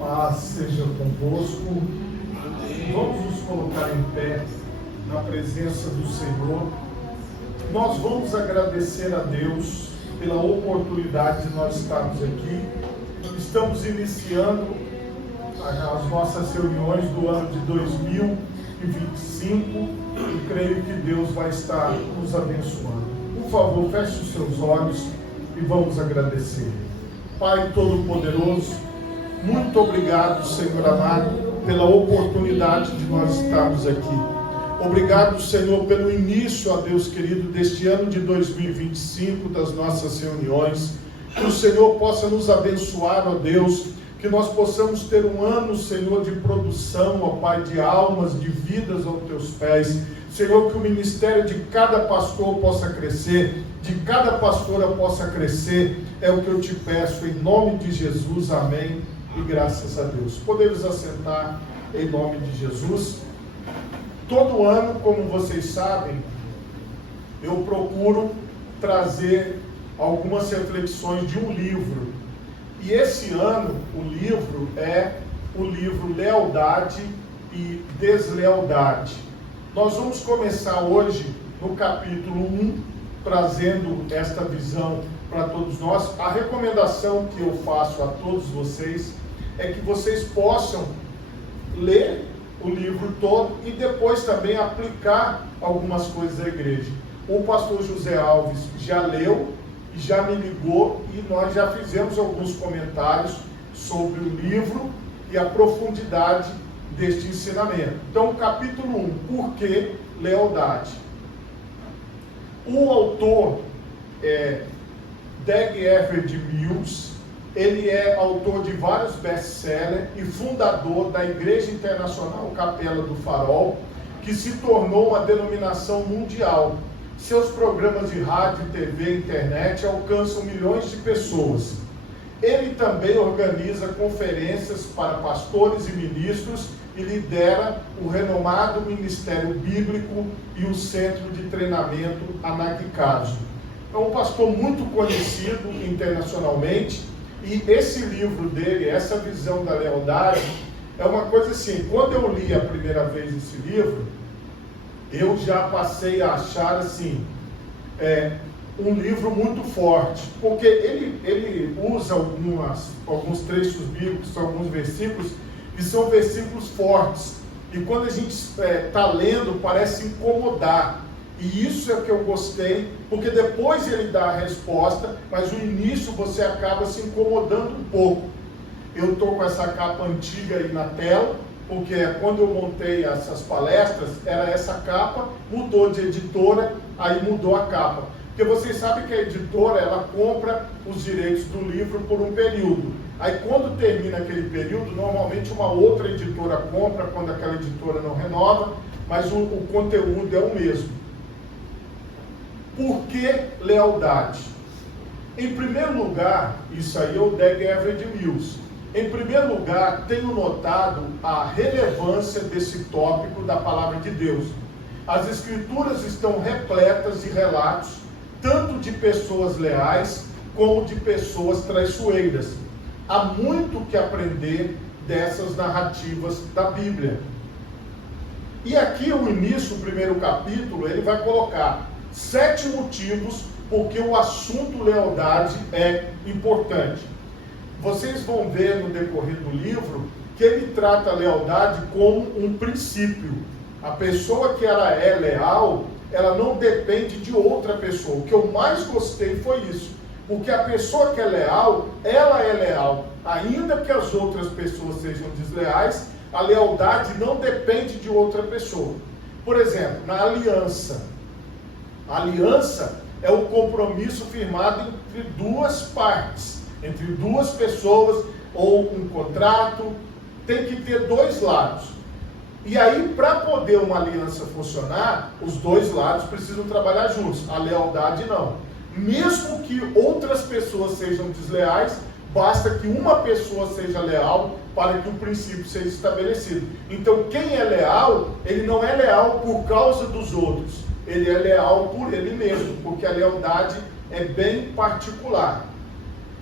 Paz seja convosco. Vamos nos colocar em pé na presença do Senhor. Nós vamos agradecer a Deus pela oportunidade de nós estarmos aqui. Estamos iniciando as nossas reuniões do ano de 2025 e creio que Deus vai estar nos abençoando. Por favor, feche os seus olhos e vamos agradecer. Pai Todo-Poderoso, muito obrigado, Senhor amado, pela oportunidade de nós estarmos aqui. Obrigado, Senhor, pelo início, ó Deus querido, deste ano de 2025, das nossas reuniões. Que o Senhor possa nos abençoar, ó Deus, que nós possamos ter um ano, Senhor, de produção, ó Pai, de almas, de vidas aos teus pés. Senhor, que o ministério de cada pastor possa crescer, de cada pastora possa crescer, é o que eu te peço, em nome de Jesus, amém, e graças a Deus. Podemos assentar em nome de Jesus. Todo ano, como vocês sabem, eu procuro trazer algumas reflexões de um livro. E esse ano, o livro é o livro Lealdade e Deslealdade. Nós vamos começar hoje no capítulo 1, trazendo esta visão para todos nós. A recomendação que eu faço a todos vocês é que vocês possam ler o livro todo e depois também aplicar algumas coisas à igreja. O pastor José Alves já leu, já me ligou e nós já fizemos alguns comentários sobre o livro e a profundidade deste ensinamento. Então, capítulo 1, por que lealdade? O autor é Dag Heward-Mills. Ele é autor de vários best-sellers e fundador da Igreja Internacional Capela do Farol, que se tornou uma denominação mundial. Seus programas de rádio, TV e internet alcançam milhões de pessoas. Ele também organiza conferências para pastores e ministros e lidera o renomado Ministério Bíblico e o Centro de Treinamento Anagkazo. É um pastor muito conhecido internacionalmente e esse livro dele, essa visão da lealdade, é uma coisa assim, quando eu li a primeira vez esse livro, eu já passei a achar assim, um livro muito forte, porque ele usa alguns trechos bíblicos, alguns versículos, que são versículos fortes, e quando a gente está lendo, parece incomodar, e isso é o que eu gostei, porque depois ele dá a resposta, mas no início você acaba se incomodando um pouco. Eu estou com essa capa antiga aí na tela, porque quando eu montei essas palestras, era essa capa, mudou de editora, aí mudou a capa. Porque vocês sabem que a editora, ela compra os direitos do livro por um período. Aí quando termina aquele período, normalmente uma outra editora compra, quando aquela editora não renova, mas o conteúdo é o mesmo. Por que lealdade? Em primeiro lugar, isso aí é o Dag Heward-Mills. Em primeiro lugar, tenho notado a relevância desse tópico da palavra de Deus. As Escrituras estão repletas de relatos, tanto de pessoas leais, como de pessoas traiçoeiras. Há muito que aprender dessas narrativas da Bíblia. E aqui o início, o primeiro capítulo, ele vai colocar 7 motivos porque o assunto lealdade é importante. Vocês vão ver no decorrer do livro que ele trata a lealdade como um princípio. A pessoa que ela é leal, ela não depende de outra pessoa. O que eu mais gostei foi isso. Porque a pessoa que é leal, ela é leal. Ainda que as outras pessoas sejam desleais, a lealdade não depende de outra pessoa. Por exemplo, na aliança. A aliança é o compromisso firmado entre duas partes, entre duas pessoas, ou um contrato, tem que ter dois lados. E aí, para poder uma aliança funcionar, os dois lados precisam trabalhar juntos. A lealdade não. Mesmo que outras pessoas sejam desleais, basta que uma pessoa seja leal para que o princípio seja estabelecido. Então, quem é leal, ele não é leal por causa dos outros. Ele é leal por ele mesmo, porque a lealdade é bem particular.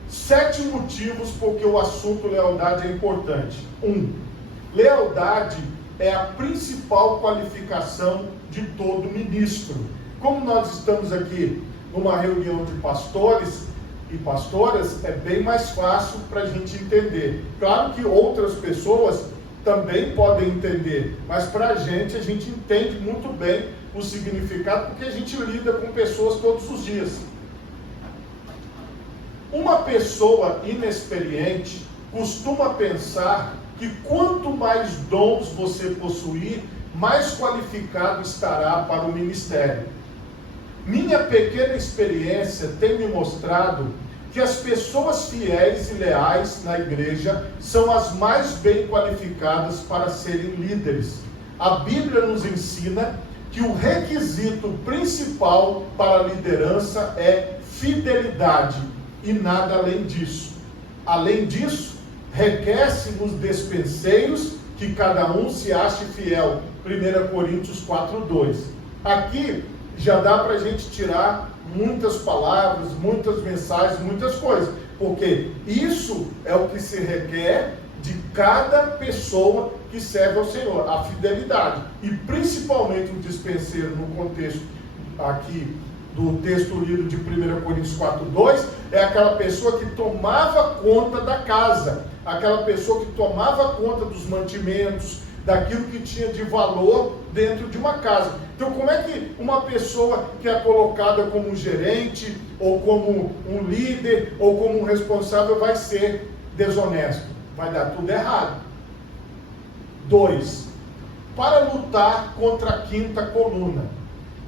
7 motivos porque o assunto lealdade é importante. 1. Lealdade é a principal qualificação de todo ministro. Como nós estamos aqui numa reunião de pastores e pastoras, é bem mais fácil para a gente entender. Claro que outras pessoas também podem entender, mas para a gente entende muito bem o significado, porque a gente lida com pessoas todos os dias. Uma pessoa inexperiente costuma pensar que quanto mais dons você possuir, mais qualificado estará para o ministério. Minha pequena experiência tem me mostrado que as pessoas fiéis e leais na igreja são as mais bem qualificadas para serem líderes. A Bíblia nos ensina que o requisito principal para a liderança é fidelidade e nada além disso. Além disso, requer-se nos despenseiros que cada um se ache fiel. 1 Coríntios 4:2. Aqui já dá para a gente tirar muitas palavras, muitas mensagens, muitas coisas, porque isso é o que se requer de cada pessoa que serve ao Senhor, a fidelidade. E principalmente o dispenseiro, no contexto aqui do texto lido de 1 Coríntios 4:2, é aquela pessoa que tomava conta da casa, aquela pessoa que tomava conta dos mantimentos, daquilo que tinha de valor dentro de uma casa. Então, como é que uma pessoa que é colocada como um gerente, ou como um líder, ou como um responsável vai ser desonesto? Vai dar tudo errado. 2. Para lutar contra a quinta coluna.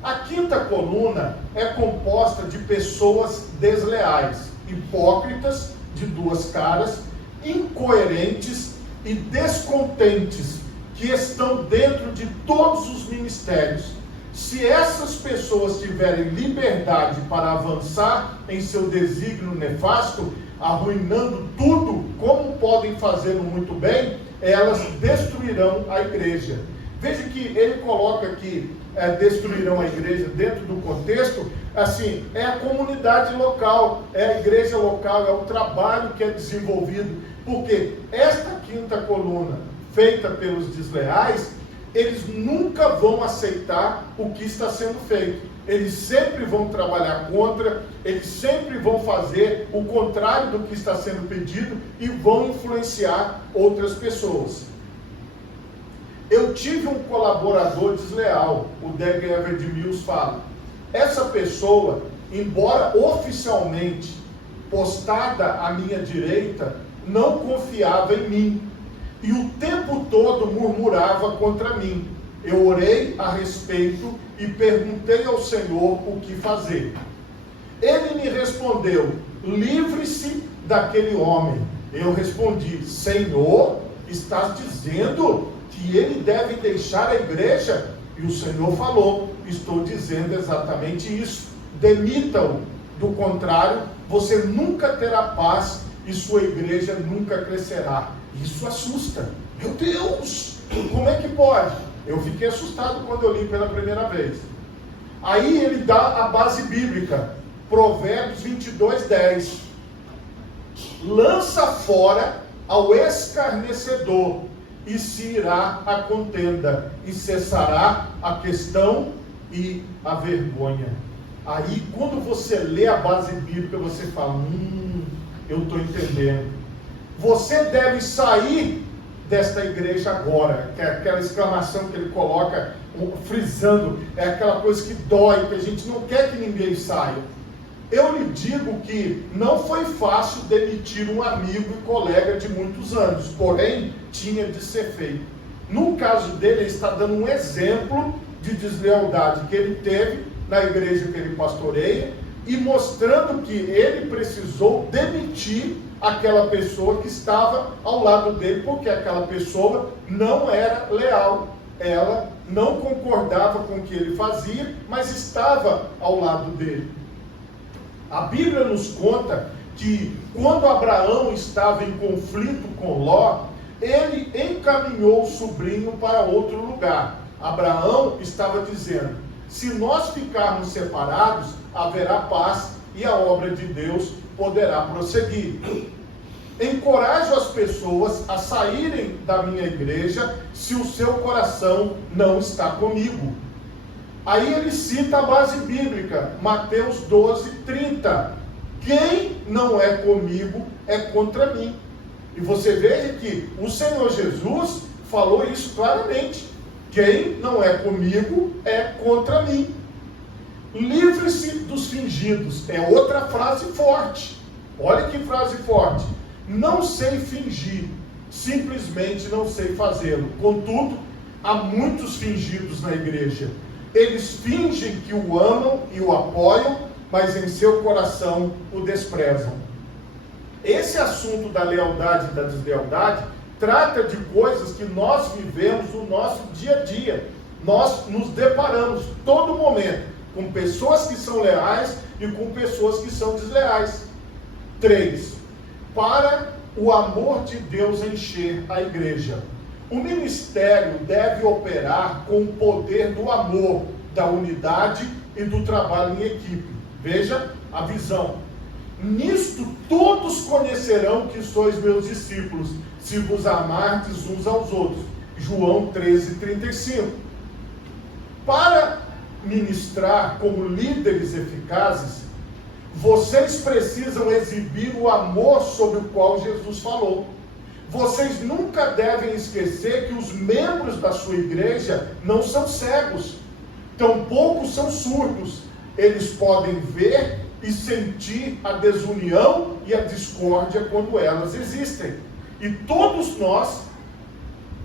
A quinta coluna é composta de pessoas desleais, hipócritas, de duas caras, incoerentes e descontentes, que estão dentro de todos os ministérios. Se essas pessoas tiverem liberdade para avançar em seu desígnio nefasto, arruinando tudo, como podem fazê-lo muito bem, elas destruirão a igreja. Veja que ele coloca aqui, destruirão a igreja dentro do contexto, assim, é a comunidade local, é a igreja local, é o trabalho que é desenvolvido, porque esta quinta coluna, feita pelos desleais, eles nunca vão aceitar o que está sendo feito. Eles sempre vão trabalhar contra, eles sempre vão fazer o contrário do que está sendo pedido e vão influenciar outras pessoas. Eu tive um colaborador desleal, o Dag Heward-Mills fala. Essa pessoa, embora oficialmente postada à minha direita, não confiava em mim. E o tempo todo murmurava contra mim. Eu orei a respeito e perguntei ao Senhor o que fazer. Ele me respondeu: livre-se daquele homem. Eu respondi: Senhor, estás dizendo que ele deve deixar a igreja? E o Senhor falou: estou dizendo exatamente isso. Demita-o. Do contrário, você nunca terá paz e sua igreja nunca crescerá. Isso assusta. Meu Deus, como é que pode? Eu fiquei assustado quando eu li pela primeira vez. Aí ele dá a base bíblica, Provérbios 22:10. Lança fora ao escarnecedor, e se irá a contenda, e cessará a questão e a vergonha. Aí, quando você lê a base bíblica, você fala: eu estou entendendo. Você deve sair desta igreja agora, que é aquela exclamação que ele coloca, frisando, é aquela coisa que dói, que a gente não quer que ninguém saia. Eu lhe digo que não foi fácil demitir um amigo e colega de muitos anos, porém, tinha de ser feito. No caso dele, ele está dando um exemplo de deslealdade que ele teve na igreja que ele pastoreia, e mostrando que ele precisou demitir aquela pessoa que estava ao lado dele, porque aquela pessoa não era leal, ela não concordava com o que ele fazia, mas estava ao lado dele. A Bíblia nos conta que quando Abraão estava em conflito com Ló, ele encaminhou o sobrinho para outro lugar. Abraão estava dizendo: se nós ficarmos separados, haverá paz e a obra de Deus poderá prosseguir. Encorajo as pessoas a saírem da minha igreja se o seu coração não está comigo. Aí ele cita a base bíblica, Mateus 12:30. Quem não é comigo é contra mim. E você veja que o Senhor Jesus falou isso claramente. Quem não é comigo é contra mim. Livre-se dos fingidos. É outra frase forte. Olha que frase forte. Não sei fingir, simplesmente não sei fazê-lo. Contudo, há muitos fingidos na igreja. Eles fingem que o amam e o apoiam, mas em seu coração o desprezam. Esse assunto da lealdade e da deslealdade trata de coisas que nós vivemos no nosso dia a dia. Nós nos deparamos todo momento com pessoas que são leais e com pessoas que são desleais. 3. Para o amor de Deus encher a igreja. O ministério deve operar com o poder do amor, da unidade e do trabalho em equipe. Veja a visão. Nisto todos conhecerão que sois meus discípulos, se vos amardes uns aos outros. João 13:35. Para ministrar como líderes eficazes, vocês precisam exibir o amor sobre o qual Jesus falou. Vocês nunca devem esquecer que os membros da sua igreja não são cegos, tampouco são surdos. Eles podem ver e sentir a desunião e a discórdia quando elas existem. E todos nós,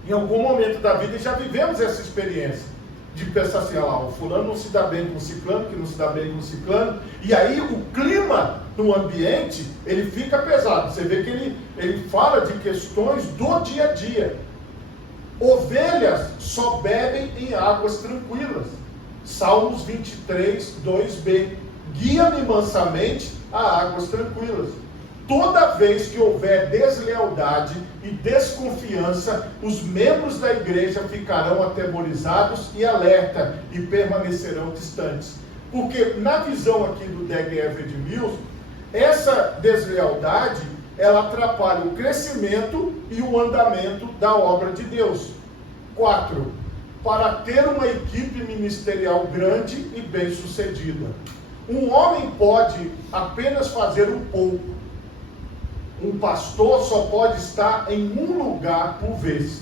em algum momento da vida, já vivemos essa experiência de pensar assim, lá, o fulano não se dá bem com o ciclano, que não se dá bem com o ciclano, e aí o clima no ambiente, ele fica pesado. Você vê que ele fala de questões do dia a dia. Ovelhas só bebem em águas tranquilas. Salmos 23, 2b. Guia-me mansamente a águas tranquilas. Toda vez que houver deslealdade e desconfiança, os membros da igreja ficarão atemorizados e alerta e permanecerão distantes. Porque na visão aqui do Dag Heward-Mills, essa deslealdade, ela atrapalha o crescimento e o andamento da obra de Deus. 4. Para ter uma equipe ministerial grande e bem-sucedida. Um homem pode apenas fazer um pouco. Um pastor só pode estar em um lugar por vez.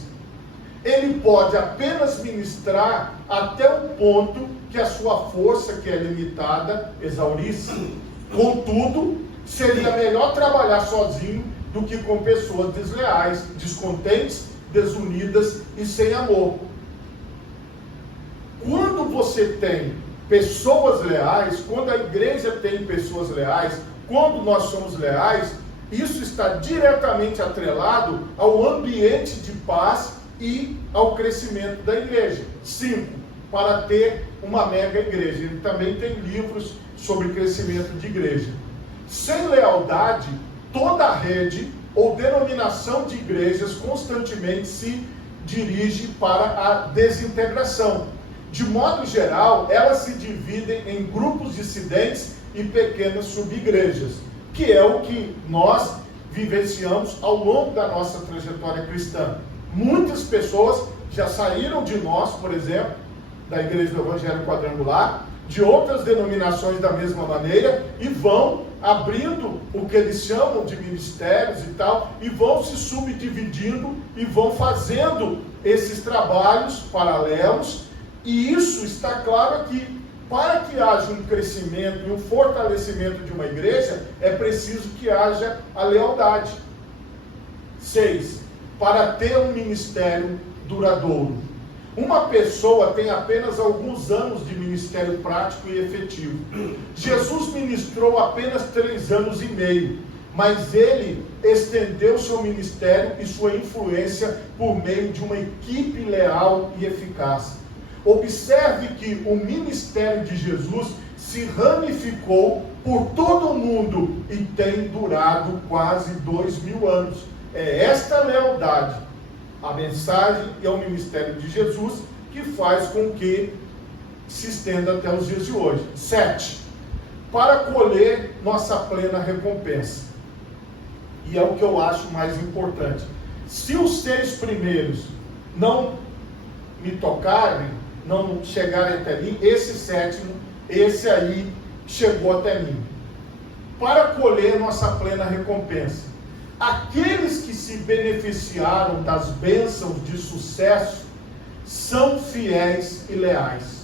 Ele pode apenas ministrar até o ponto que a sua força, que é limitada, exaurisse. Contudo, seria melhor trabalhar sozinho do que com pessoas desleais, descontentes, desunidas e sem amor. Quando você tem pessoas leais, quando a igreja tem pessoas leais, quando nós somos leais, isso está diretamente atrelado ao ambiente de paz e ao crescimento da igreja. 5. Para ter uma mega igreja. Ele também tem livros sobre crescimento de igreja. Sem lealdade, toda a rede ou denominação de igrejas constantemente se dirige para a desintegração. De modo geral, elas se dividem em grupos dissidentes e pequenas subigrejas, que é o que nós vivenciamos ao longo da nossa trajetória cristã. Muitas pessoas já saíram de nós, por exemplo, da Igreja do Evangelho Quadrangular, de outras denominações da mesma maneira, e vão abrindo o que eles chamam de ministérios e tal, e vão se subdividindo e vão fazendo esses trabalhos paralelos, e isso está claro aqui. Para que haja um crescimento e um fortalecimento de uma igreja, é preciso que haja a lealdade. 6. Para ter um ministério duradouro. Uma pessoa tem apenas alguns anos de ministério prático e efetivo. Jesus ministrou apenas 3 anos e meio, mas ele estendeu seu ministério e sua influência por meio de uma equipe leal e eficaz. Observe que o ministério de Jesus se ramificou por todo o mundo e tem durado quase 2000 anos. É esta lealdade, a mensagem e ao ministério de Jesus, que faz com que se estenda até os dias de hoje. 7. para colher nossa plena recompensa. E é o que eu acho mais importante. Se os 6 primeiros não me tocarem, não chegarem até mim, esse 7º, esse aí chegou até mim. Para colher nossa plena recompensa. Aqueles que se beneficiaram das bênçãos de sucesso são fiéis e leais.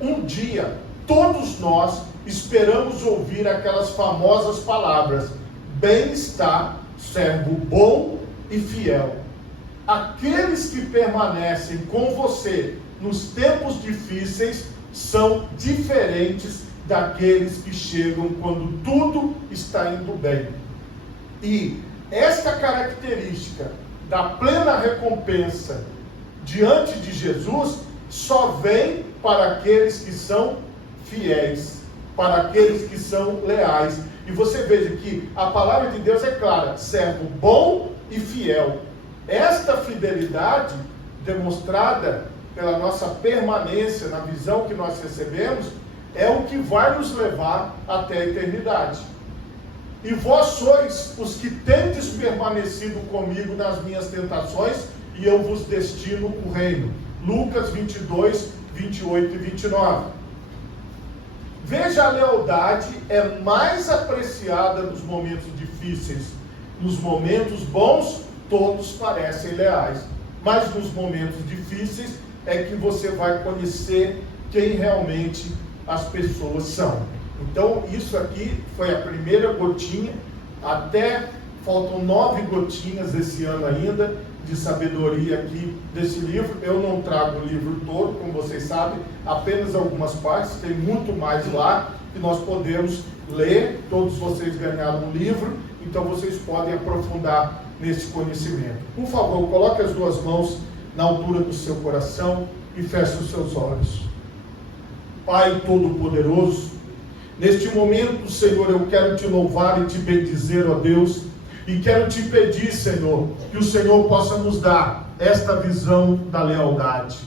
Um dia, todos nós esperamos ouvir aquelas famosas palavras: bem está, servo bom e fiel. Aqueles que permanecem com você nos tempos difíceis são diferentes daqueles que chegam quando tudo está indo bem. E esta característica da plena recompensa diante de Jesus só vem para aqueles que são fiéis, para aqueles que são leais. E você veja que a palavra de Deus é clara: servo bom e fiel. Esta fidelidade demonstrada pela nossa permanência na visão que nós recebemos é o que vai nos levar até a eternidade. E vós sois os que tendes permanecido comigo nas minhas tentações, e eu vos destino o reino. Lucas 22, 28 e 29. Veja, a lealdade é mais apreciada nos momentos difíceis. Nos momentos bons, todos parecem leais. Mas nos momentos difíceis é que você vai conhecer quem realmente as pessoas são. Então, isso aqui foi a primeira gotinha. Até faltam 9 gotinhas esse ano ainda de sabedoria aqui desse livro. Eu não trago o livro todo, como vocês sabem, apenas algumas partes. Tem muito mais lá que nós podemos ler. Todos vocês ganharam um livro, então vocês podem aprofundar nesse conhecimento. Por favor, coloque as 2 mãos na altura do seu coração e feche os seus olhos. Pai Todo-Poderoso, neste momento, Senhor, eu quero te louvar e te bendizer, ó Deus, e quero te pedir, Senhor, que o Senhor possa nos dar esta visão da lealdade.